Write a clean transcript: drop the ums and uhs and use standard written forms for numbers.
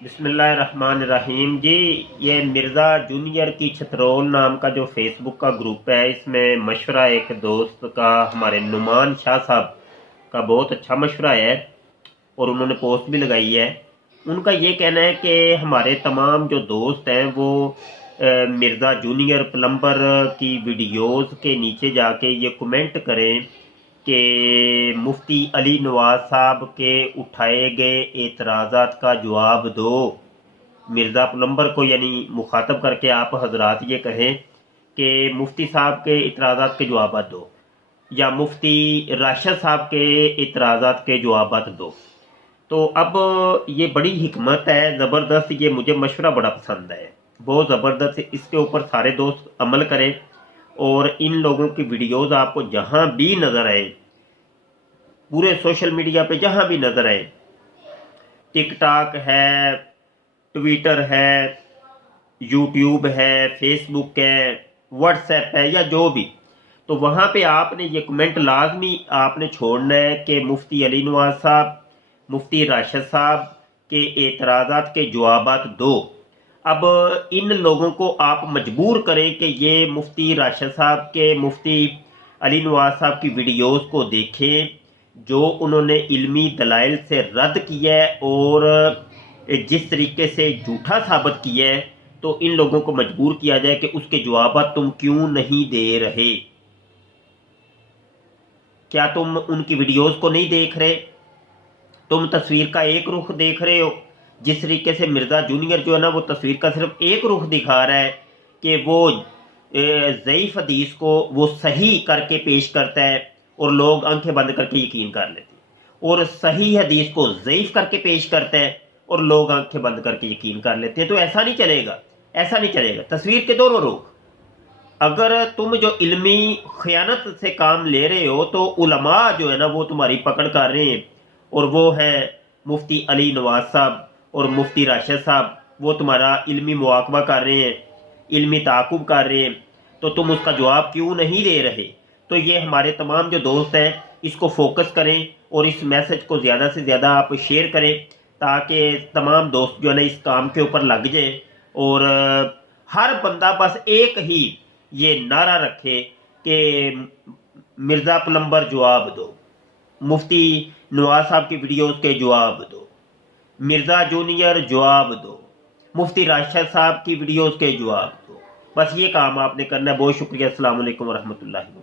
بسم اللہ الرحمن الرحیم جی، یہ مرزا جونیئر کی چھترول نام کا جو فیس بک کا گروپ ہے، اس میں مشورہ ایک دوست کا ہمارے نعمان شاہ صاحب کا بہت اچھا مشورہ ہے اور انہوں نے پوسٹ بھی لگائی ہے۔ ان کا یہ کہنا ہے کہ ہمارے تمام جو دوست ہیں وہ مرزا جونیئر پلمبر کی ویڈیوز کے نیچے جا کے یہ کمنٹ کریں کہ مفتی علی نواز صاحب کے اٹھائے گئے اعتراضات کا جواب دو۔ مرزا پلمبر کو یعنی مخاطب کر کے آپ حضرات یہ کہیں کہ مفتی صاحب کے اعتراضات کے جوابات دو، یا مفتی راشد صاحب کے اعتراضات کے جوابات دو۔ تو اب یہ بڑی حکمت ہے، زبردست، یہ مجھے مشورہ بڑا پسند ہے، بہت زبردست۔ اس کے اوپر سارے دوست عمل کریں اور ان لوگوں کی ویڈیوز آپ کو جہاں بھی نظر آئے، پورے سوشل میڈیا پہ جہاں بھی نظر آئے، ٹک ٹاک ہے، ٹویٹر ہے، یوٹیوب ہے، فیس بک ہے، واٹس ایپ ہے، یا جو بھی، تو وہاں پہ آپ نے یہ کمنٹ لازمی آپ نے چھوڑنا ہے کہ مفتی علی نواز صاحب، مفتی راشد صاحب کے اعتراضات کے جوابات دو۔ اب ان لوگوں کو آپ مجبور کریں کہ یہ مفتی راشد صاحب کے، مفتی علی نواز صاحب کی ویڈیوز کو دیکھیں جو انہوں نے علمی دلائل سے رد کیا ہے اور جس طریقے سے جھوٹا ثابت کیا ہے، تو ان لوگوں کو مجبور کیا جائے کہ اس کے جوابات تم کیوں نہیں دے رہے؟ کیا تم ان کی ویڈیوز کو نہیں دیکھ رہے؟ تم تصویر کا ایک رخ دیکھ رہے ہو؟ جس طریقے سے مرزا جونیئر جو ہے نا وہ تصویر کا صرف ایک رخ دکھا رہا ہے کہ وہ ضعیف حدیث کو وہ صحیح کر کے پیش کرتا ہے اور لوگ آنکھیں بند کر کے یقین کر لیتے ہیں، اور صحیح حدیث کو ضعیف کر کے پیش کرتا ہے اور لوگ آنکھیں بند کر کے یقین کر لیتے ہیں۔ تو ایسا نہیں چلے گا، ایسا نہیں چلے گا۔ تصویر کے دونوں رخ، اگر تم جو علمی خیانت سے کام لے رہے ہو تو علماء جو ہے نا وہ تمہاری پکڑ کر رہے ہیں، اور وہ ہیں مفتی علی نواز صاحب اور مفتی راشد صاحب، وہ تمہارا علمی مواقبہ کر رہے ہیں، علمی تعاقب کر رہے ہیں، تو تم اس کا جواب کیوں نہیں دے رہے؟ تو یہ ہمارے تمام جو دوست ہیں اس کو فوکس کریں اور اس میسج کو زیادہ سے زیادہ آپ شیئر کریں تاکہ تمام دوست جو ہے نا اس کام کے اوپر لگ جائیں، اور ہر بندہ بس ایک ہی یہ نعرہ رکھے کہ مرزا پلمبر جواب دو، مفتی نواز صاحب کی ویڈیوز کے جواب دو، مرزا جونیئر جواب دو، مفتی راشد صاحب کی ویڈیوز کے جواب دو۔ بس یہ کام آپ نے کرنا ہے۔ بہت شکریہ۔ السلام علیکم ورحمۃ اللہ وبرکاتہ۔